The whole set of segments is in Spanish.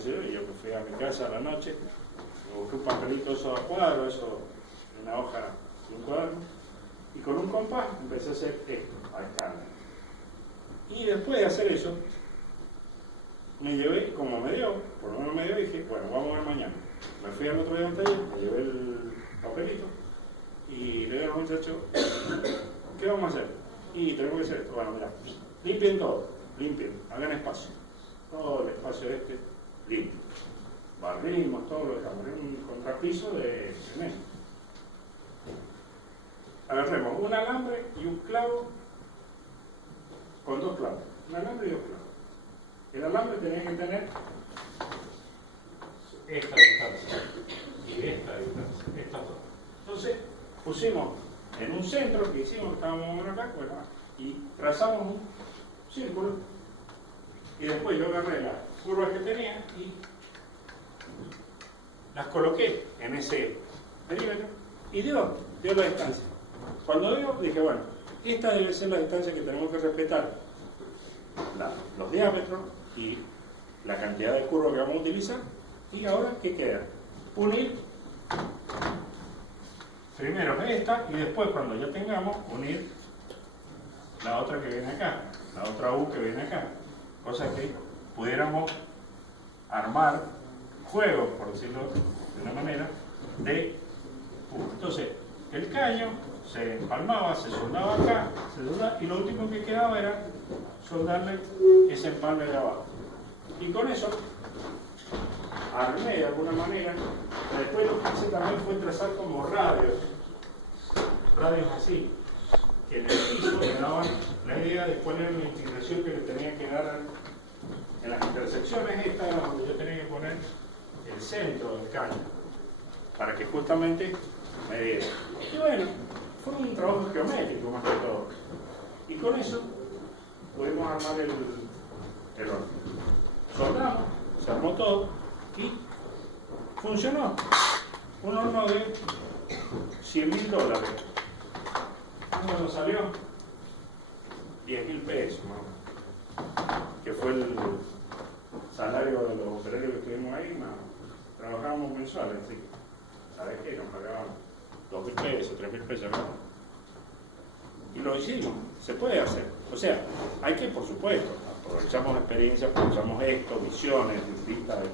qué sé yo, y yo me fui a mi casa a la noche, me busqué un papelito eso a cuadro, eso, una hoja de un cuaderno, y con un compás empecé a hacer esto, a escáner. Y después de hacer eso, me llevé, como me dio, por lo menos me dio, dije, bueno, vamos a ver mañana. Me fui al otro día al taller, me llevé el papelito, y le digo al muchacho, ¿qué vamos a hacer? Y tenemos que hacer esto. Bueno, mira, limpien todo, limpien, hagan espacio. Todo el espacio este, limpio. Barrimos, todo lo dejamos en un contrapiso de cemento. Agarremos un alambre y un clavo con dos clavos. Un alambre y dos clavos. El alambre tenía que tener esta distancia y esta distancia, estas dos. Entonces, pusimos en un centro que hicimos, estábamos acá, bueno, y trazamos un círculo, y después yo agarré las curvas que tenía y las coloqué en ese perímetro y dio la distancia. Cuando dio, dije, bueno, esta debe ser la distancia que tenemos que respetar, los diámetros y la cantidad de curvas que vamos a utilizar. Y ahora, ¿qué queda? Unir primero esta y después, cuando ya tengamos, unir la otra que viene acá, la otra U que viene acá, cosa que pudiéramos armar juegos, por decirlo de una manera, de U. Entonces, el caño se empalmaba, se soldaba acá, se soldaba, y lo último que quedaba era soldarle ese empalme de abajo. Y con eso armé de alguna manera. Después lo que hice también fue trazar como radios así, que en el piso me daban la idea de cuál era la integración que le tenía que dar en las intersecciones. Esta era donde yo tenía que poner el centro del caño para que justamente me diera. Y bueno, fue un trabajo geométrico más que todo, y con eso pudimos armar el horno. Soldamos, se armó todo y funcionó. Un horno de $100.000. ¿Cuándo nos salió? $10.000 pesos, que fue el salario de los operarios que estuvimos ahí, trabajábamos mensuales, así que, ¿sabes qué? Nos pagaban $2.000 pesos, $3.000 pesos, ¿no? Y lo hicimos, se puede hacer. O sea, hay que, por supuesto, aprovechamos experiencia, aprovechamos esto, visiones distintas de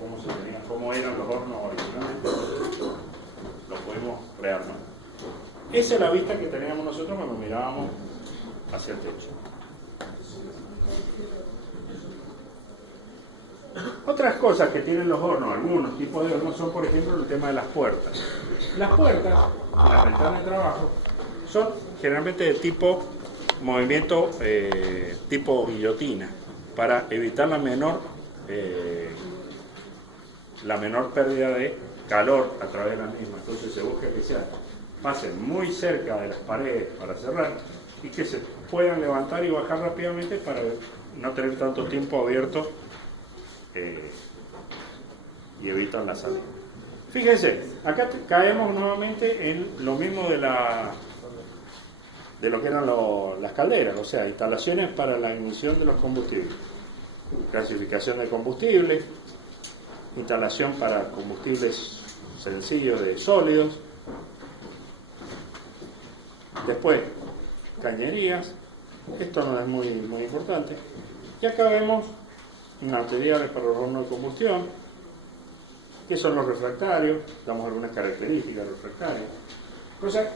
cómo eran los hornos originalmente, lo podemos rearmar. Esa es la vista que teníamos nosotros cuando mirábamos hacia el techo. Otras cosas que tienen los hornos, algunos tipos de hornos, son, por ejemplo, el tema de las puertas. Las puertas, las ventanas de trabajo, son generalmente de tipo movimiento tipo guillotina, para evitar la menor pérdida de calor a través de la misma. Entonces se busca que pasen muy cerca de las paredes para cerrar y que se puedan levantar y bajar rápidamente para no tener tanto tiempo abierto y evitan la salida. Fíjense, acá caemos nuevamente en lo mismo de lo que eran las calderas, o sea, instalaciones para la emisión de los combustibles, clasificación de combustible, instalación para combustibles sencillos de sólidos, después cañerías, esto no es muy importante, y acá vemos materiales para los hornos de combustión, que son los refractarios, damos algunas características de refractarios,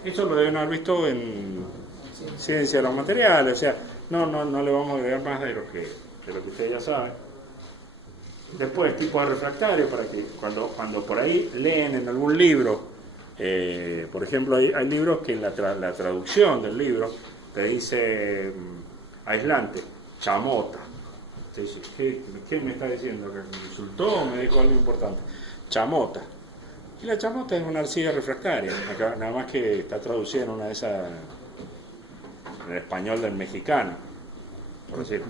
eso lo deben haber visto en ciencia de los materiales, o sea, no le vamos a agregar más de lo que ustedes ya saben. Después, tipo de refractario, para que cuando por ahí leen en algún libro, por ejemplo, hay libros que en la traducción del libro te dice aislante, chamota. Entonces, ¿qué me está diciendo? ¿Que me insultó o me dijo algo importante? Chamota. Y la chamota es una arcilla refractaria, acá, nada más que está traducida en una de esas, en el español del mexicano, por decir.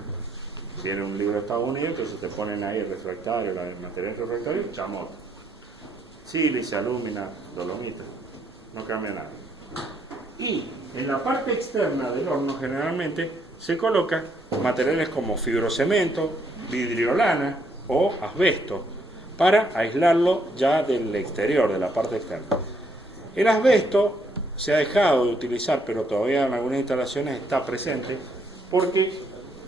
Si era un libro de Estados Unidos, entonces te ponen ahí el refractario, el material refractario, chamota. Sílice, alúmina, dolomita, no cambia nada. Y en la parte externa del horno generalmente se colocan materiales como fibrocemento, vidriolana o asbesto. para aislarlo ya del exterior, de la parte externa. El asbesto se ha dejado de utilizar, pero todavía en algunas instalaciones está presente, porque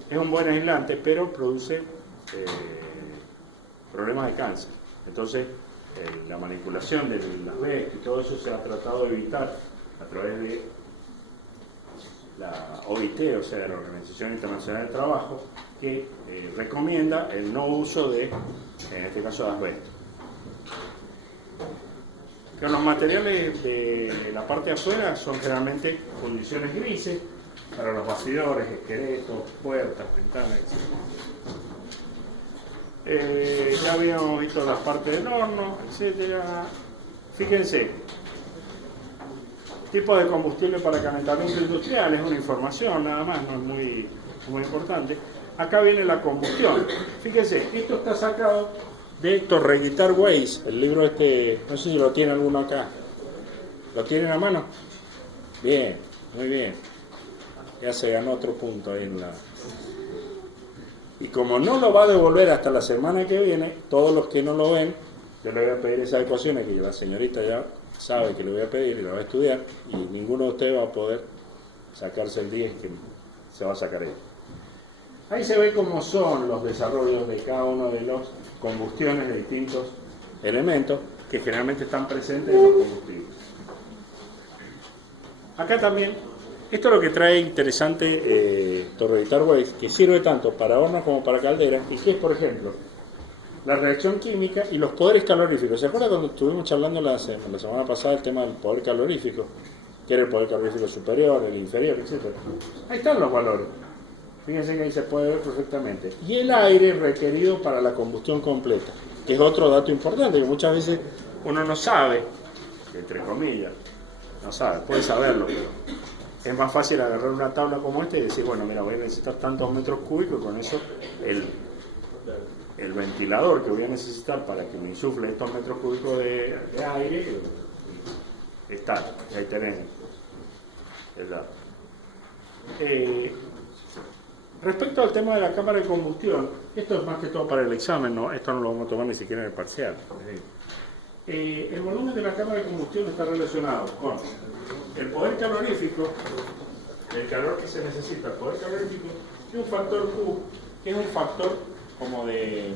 es un buen aislante, pero produce problemas de cáncer. Entonces, la manipulación del asbesto y todo eso se ha tratado de evitar a través de la OIT, o sea, de la Organización Internacional del Trabajo, que recomienda el no uso de, en este caso, de asbesto. Pero los materiales de la parte de afuera son generalmente fundiciones grises para los bastidores, esqueletos, puertas, ventanas, etc. Ya habíamos visto las partes del horno, etcétera. Fíjense, tipo de combustible para calentamiento industrial, es una información nada más, no es muy importante. Acá viene la combustión. Fíjense, esto está sacado de Torre-Guitar Weiss, el libro este, no sé si lo tiene alguno acá. ¿Lo tienen a mano? Bien, muy bien. Ya se ganó otro punto ahí en la... Y como no lo va a devolver hasta la semana que viene, todos los que no lo ven, yo le voy a pedir esas ecuaciones que la señorita ya sabe que le voy a pedir y la va a estudiar, y ninguno de ustedes va a poder sacarse el 10 que se va a sacar ella. Ahí se ve cómo son los desarrollos de cada uno de las combustiones de distintos elementos que generalmente están presentes en los combustibles. Acá también, esto es lo que trae interesante Torre-Guitar Weiss, que sirve tanto para hornos como para calderas, y que es, por ejemplo, la reacción química y los poderes caloríficos. ¿Se acuerdan cuando estuvimos charlando la semana pasada el tema del poder calorífico? Que era el poder calorífico superior, el inferior, etc. Ahí están los valores. Fíjense que ahí se puede ver perfectamente. Y el aire requerido para la combustión completa, que es otro dato importante, que muchas veces uno no sabe, entre comillas, no sabe, puede saberlo, pero es más fácil agarrar una tabla como esta y decir, bueno, mira, voy a necesitar tantos metros cúbicos, y con eso el ventilador que voy a necesitar para que me insufle estos metros cúbicos de aire, está, y ahí tenemos el dato. Respecto al tema de la cámara de combustión, esto es más que todo para el examen, ¿no? Esto no lo vamos a tomar ni siquiera en el parcial. El volumen de la cámara de combustión está relacionado con el poder calorífico, el calor que se necesita, el poder calorífico, y un factor Q, que es un factor como de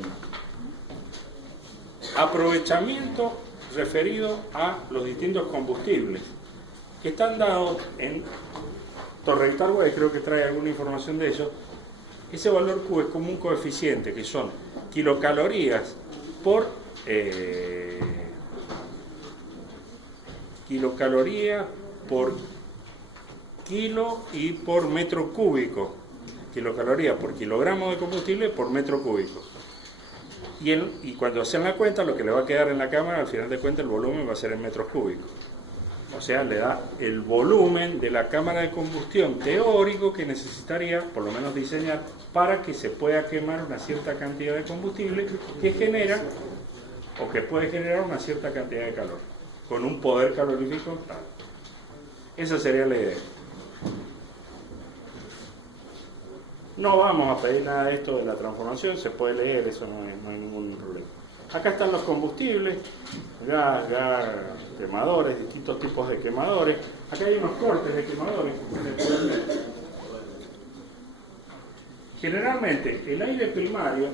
aprovechamiento referido a los distintos combustibles, que están dados en Torre-Guitar Weiss, creo que trae alguna información de ello. Ese valor Q es como un coeficiente, que son kilocalorías por kilo y por metro cúbico. Kilocalorías por kilogramo de combustible por metro cúbico. Y cuando hacen la cuenta, lo que le va a quedar en la cámara, al final de cuentas, el volumen va a ser en metros cúbicos. O sea, le da el volumen de la cámara de combustión teórico que necesitaría, por lo menos diseñar, para que se pueda quemar una cierta cantidad de combustible que genera, o que puede generar una cierta cantidad de calor, con un poder calorífico tal. Esa sería la idea. No vamos a pedir nada de esto de la transformación, se puede leer, eso no hay ningún problema. Acá están los combustibles, gas, quemadores, distintos tipos de quemadores. Acá hay unos cortes de quemadores que ustedes pueden ver. Generalmente el aire primario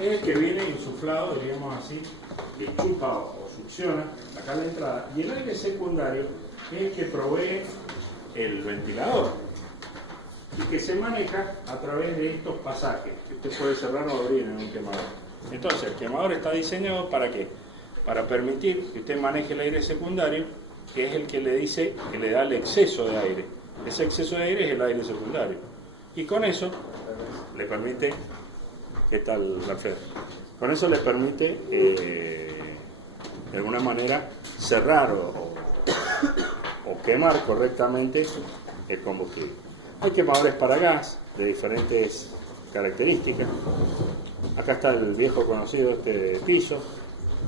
es el que viene insuflado, diríamos así, que chupa o succiona acá en la entrada, y el aire secundario es el que provee el ventilador y que se maneja a través de estos pasajes que usted puede cerrar o abrir en un quemador. Entonces el quemador está diseñado ¿para qué? Para permitir que usted maneje el aire secundario, que es el que le dice que le da el exceso de aire. Ese exceso de aire es el aire secundario, y con eso le permite, ¿qué tal, Alfredo? Con eso le permite de alguna manera cerrar o quemar correctamente el combustible. Hay quemadores para gas de diferentes características. Acá está el viejo conocido de piso.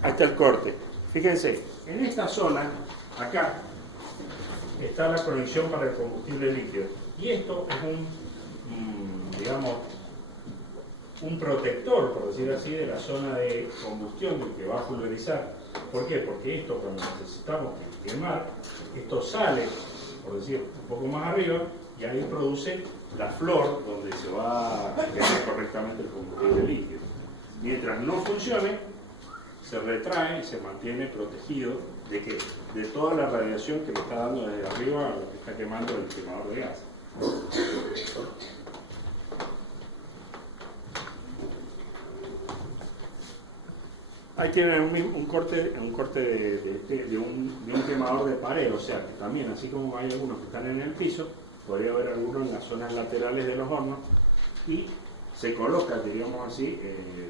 Ahí está el corte. Fíjense, en esta zona, acá, está la conexión para el combustible líquido. Y esto es digamos, un protector, por decir así, de la zona de combustión del que va a pulverizar. ¿Por qué? Porque esto, cuando necesitamos quemar, esto sale, por decir, un poco más arriba, y ahí produce la flor donde se va a quemar correctamente el combustible líquido. Mientras no funcione, se retrae y se mantiene protegido ¿de qué? De toda la radiación que le está dando desde arriba a lo que está quemando el quemador de gas. Ahí tienen un corte de un quemador de pared, o sea que también, así como hay algunos que están en el piso, podría haber algunos en las zonas laterales de los hornos y se coloca, diríamos así,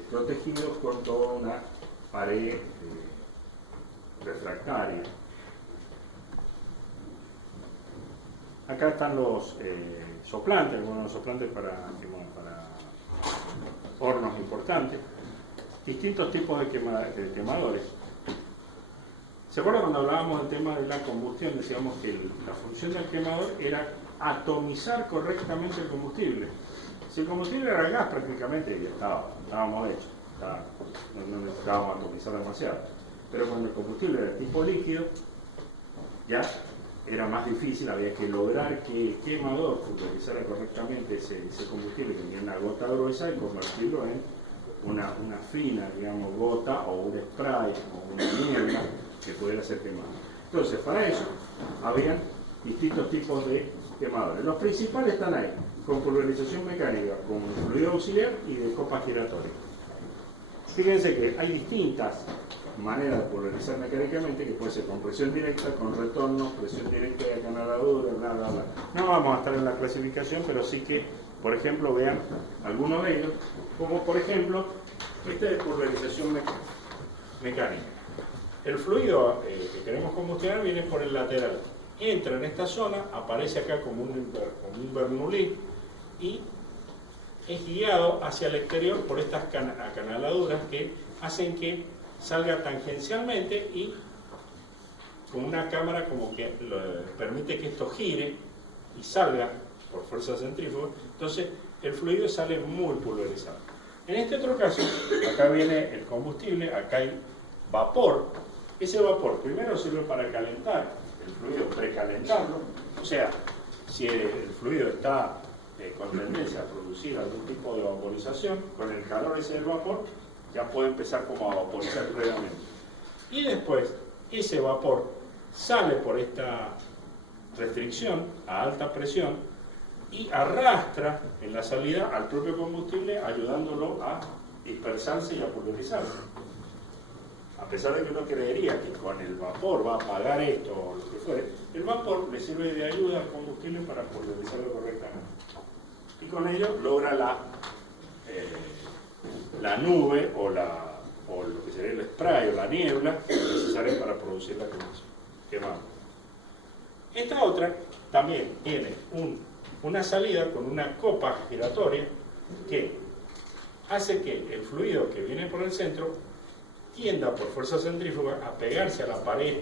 protegidos con toda una pared refractaria. Acá están los soplantes, algunos soplantes para hornos importantes. Distintos tipos de quemadores. ¿Se acuerdan cuando hablábamos del tema de la combustión? Decíamos que la función del quemador era atomizar correctamente el combustible. Si el combustible era gas prácticamente, ya estábamos hechos, no necesitábamos atomizar demasiado. Pero cuando el combustible era tipo líquido, ya era más difícil, había que lograr que el quemador pulverizara correctamente ese combustible que tenía una gota gruesa y convertirlo en una fina, digamos, gota o un spray o una niebla que pudiera ser quemada. Entonces, para eso, habían distintos tipos de quemadores. Los principales están ahí, con pulverización mecánica, con fluido auxiliar y de copa giratoria. Fíjense que hay distintas maneras de pulverizar mecánicamente, que puede ser con presión directa, con retorno, presión directa de acanaladura, bla, bla, bla. No vamos a estar en la clasificación, pero sí que, por ejemplo, vean algunos de ellos, como por ejemplo, esta es pulverización mecánica. El fluido que queremos combustionar viene por el lateral. Entra en esta zona, aparece acá como un Bernoulli y es guiado hacia el exterior por estas acanaladuras que hacen que salga tangencialmente y con una cámara como que permite que esto gire y salga por fuerza centrífuga. Entonces el fluido sale muy pulverizado. En este otro caso, acá viene el combustible, acá hay vapor. Ese vapor primero sirve para calentar el fluido, precalentarlo. O sea, si el fluido está con tendencia a producir algún tipo de vaporización, con el calor ese del vapor, ya puede empezar como a vaporizar previamente. Y después, ese vapor sale por esta restricción a alta presión y arrastra en la salida al propio combustible, ayudándolo a dispersarse y a pulverizarse. A pesar de que uno creería que con el vapor va a apagar esto o lo que fuere, el vapor le sirve de ayuda al combustible para pulverizarlo correctamente. Y con ello logra la nube o lo que sería el spray o la niebla necesaria para producir la quemada. Esta otra también tiene una salida con una copa giratoria que hace que el fluido que viene por el centro tienda por fuerza centrífuga a pegarse a la pared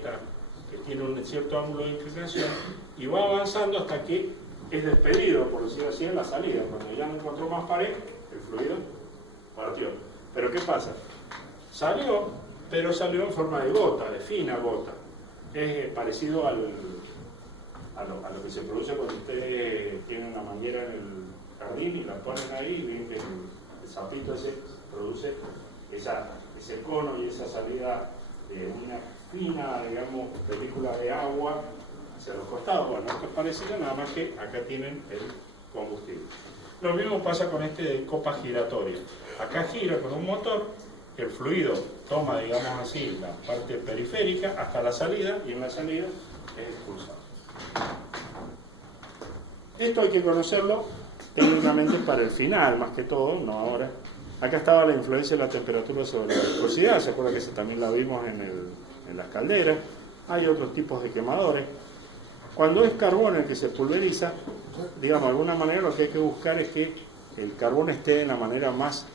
que tiene un cierto ángulo de inclinación y va avanzando hasta que es despedido, por decirlo así, en la salida. Cuando ya no encontró más pared, el fluido partió. Pero ¿qué pasa? Salió, pero salió en forma de gota, de fina gota. Es parecido a lo que se produce cuando ustedes tienen una manguera en el jardín y la ponen ahí y ven que el sapito ese produce ese cono y esa salida de una fina, digamos, película de agua hacia los costados. Bueno, esto es parecido, nada más que acá tienen el combustible. Lo mismo pasa con este de copa giratoria. Acá gira con un motor, el fluido toma, digamos así, la parte periférica hasta la salida y en la salida es expulsado. Esto hay que conocerlo técnicamente para el final, más que todo, no ahora. Acá estaba la influencia de la temperatura sobre la viscosidad, se acuerda que esa también la vimos en las calderas. Hay otros tipos de quemadores. Cuando es carbón el que se pulveriza, digamos, de alguna manera lo que hay que buscar es que el carbón esté de la manera más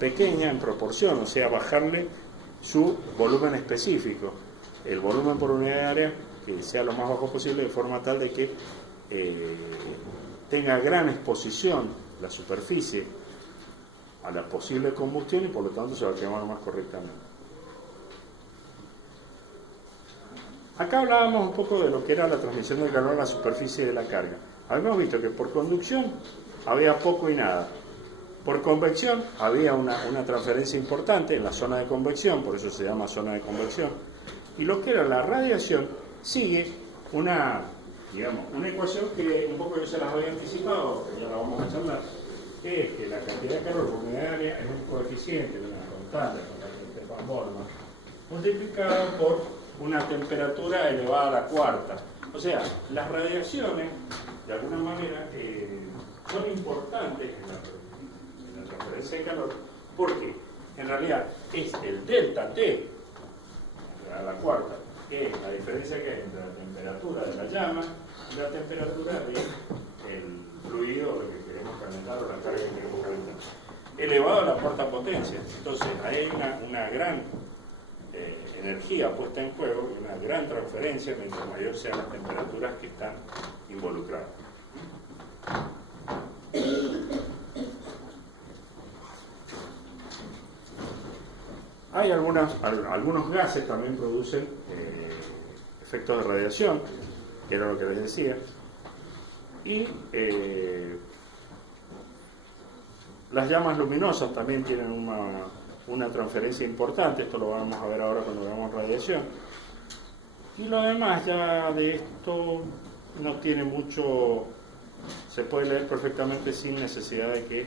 pequeña en proporción, o sea, bajarle su volumen específico, el volumen por unidad de área, que sea lo más bajo posible, de forma tal de que tenga gran exposición la superficie a la posible combustión y por lo tanto se va a quemar más correctamente. Acá hablábamos un poco de lo que era la transmisión del calor a la superficie de la carga. Habíamos visto que por conducción había poco y nada. Por convección había una transferencia importante en la zona de convección, por eso se llama zona de convección. Y lo que era la radiación sigue una ecuación que un poco yo se las había anticipado, que ya la vamos a charlar, que es que la cantidad de calor por unidad de área es un coeficiente de una constante, con la forma, multiplicado por una temperatura elevada a la cuarta. O sea, las radiaciones, de alguna manera, son importantes en la transferencia de calor, porque en realidad es el delta T a la cuarta, que es la diferencia que hay entre la temperatura de la llama y la temperatura del fluido, lo que queremos calentar o la carga que queremos calentar, elevado a la cuarta potencia. Entonces, ahí hay una gran energía puesta en juego y una gran transferencia mientras mayor sean las temperaturas que están involucradas. Hay algunos gases también producen efectos de radiación, que era lo que les decía, y las llamas luminosas también tienen una transferencia importante. Esto lo vamos a ver ahora cuando veamos radiación. Y lo demás ya de esto no tiene mucho, se puede leer perfectamente sin necesidad de que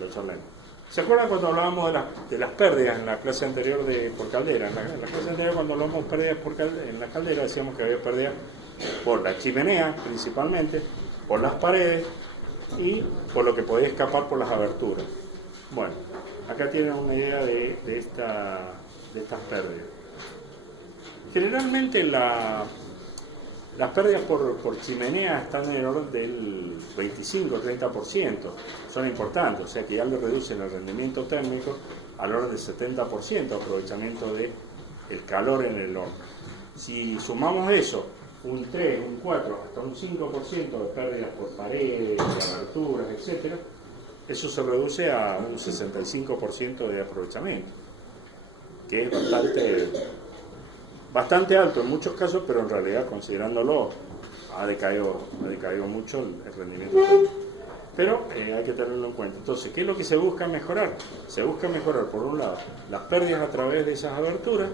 lo charlemos. ¿Se acuerdan cuando hablábamos de las pérdidas en la clase anterior por caldera? En la clase anterior, cuando hablamos de pérdidas en la caldera, decíamos que había pérdidas por la chimenea principalmente, por las paredes y por lo que podía escapar por las aberturas. Bueno, acá tienen una idea de estas pérdidas. Generalmente las pérdidas por chimenea están en el orden del 25-30%, son importantes, o sea que ya le reducen el rendimiento térmico al orden del 70% de aprovechamiento del calor en el horno. Si sumamos eso, un 3, un 4, hasta un 5% de pérdidas por paredes, aberturas, etc., eso se reduce a un 65% de aprovechamiento, que es bastante alto en muchos casos, pero en realidad, considerándolo, ha decaído mucho el rendimiento. Pero hay que tenerlo en cuenta. Entonces, ¿qué es lo que se busca mejorar? Se busca mejorar, por un lado, las pérdidas a través de esas aberturas,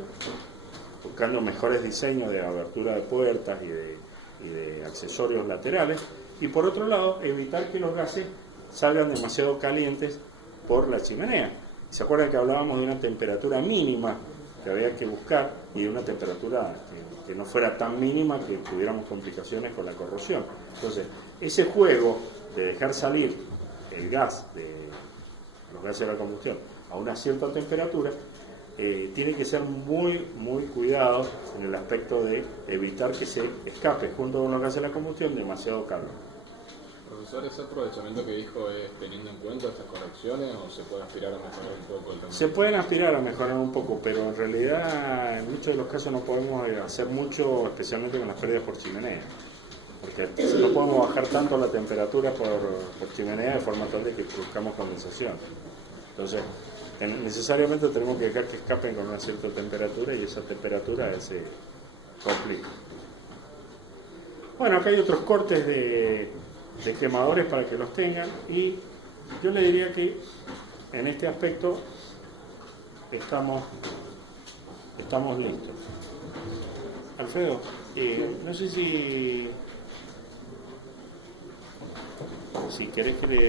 buscando mejores diseños de abertura de puertas y de accesorios laterales, y por otro lado, evitar que los gases salgan demasiado calientes por la chimenea. ¿Se acuerdan que hablábamos de una temperatura mínima que había que buscar y de una temperatura que no fuera tan mínima que tuviéramos complicaciones con la corrosión? Entonces, ese juego de dejar salir el gas de los gases de la combustión a una cierta temperatura tiene que ser muy, muy cuidado en el aspecto de evitar que se escape junto con los gases de la combustión demasiado calor. Profesor, ¿ese aprovechamiento que dijo es teniendo en cuenta estas correcciones o se puede aspirar a mejorar un poco el tema? Se pueden aspirar a mejorar un poco, pero en realidad en muchos de los casos no podemos hacer mucho, especialmente con las pérdidas por chimenea, porque no podemos bajar tanto la temperatura por chimenea de forma tal de que produzcamos condensación. Entonces, necesariamente tenemos que dejar que escapen con una cierta temperatura y esa temperatura se complica. Bueno, acá hay otros cortes de quemadores para que los tengan, y yo le diría que en este aspecto estamos listos. Alfredo, no sé si querés que le